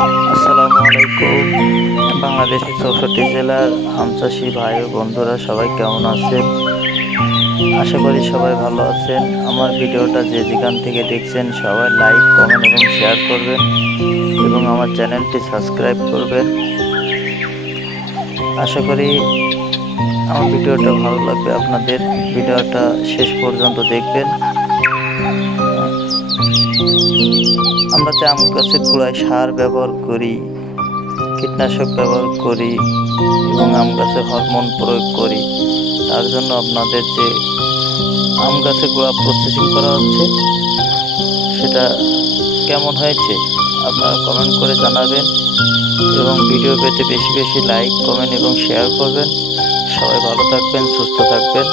আসসালামু আলাইকুম। বাংলাদেশের ৬৪ জেলার আম চাষি ভাই ও বন্ধুরা সবাই কেমন আছেন? আশা করি সবাই ভালো আছেন। আমার ভিডিওটা যে যেখান থেকে দেখছেন সবাই লাইক, কমেন্ট এবং শেয়ার করবেন এবং আমার চ্যানেলটি সাবস্ক্রাইব করবেন। আশা করি আমার ভিডিওটা ভালো লাগবে আপনাদের। ভিডিওটা শেষ পর্যন্ত দেখবেন। আমরা যে আম গাছের গোড়ায় সার ব্যবহার করি, কীটনাশক ব্যবহার করি এবং আম গাছে হরমোন প্রয়োগ করি, তার জন্য আপনাদের যে আম গাছে গোড়া প্রসেসিং করা হচ্ছে সেটা কেমন হয়েছে আপনারা কমেন্ট করে জানাবেন এবং ভিডিও পেতে বেশি বেশি লাইক, কমেন্ট এবং শেয়ার করবেন। সবাই ভালো থাকবেন, সুস্থ থাকবেন।